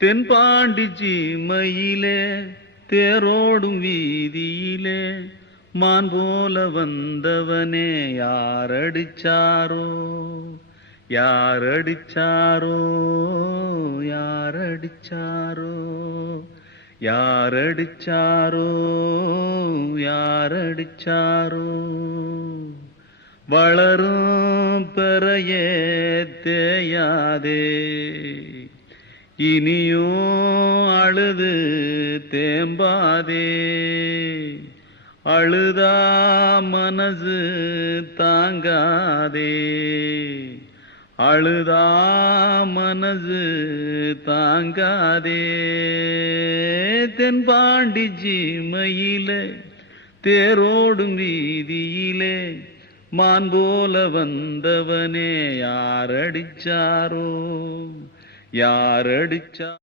தென்பாண்டி சீமையிலே தேரோடும் வீதியிலே மான் போல வந்தவனே யாரடிச்சாரோ யாரடிச்சாரோ யாரடிச்சாரோ யாரடிச்சாரோ யாரடிச்சாரோ வளரும் பெறையே தேயாதே இனியும் அழுது தேம்பாதே அழுதா மனசு தாங்காதே அழுதா மனசு தாங்காதே தென்பாண்டி சீமையிலே தேரோடும் வீதியிலே மான் போல வந்தவனே யாரடிச்சாரோ யாரடிச்சா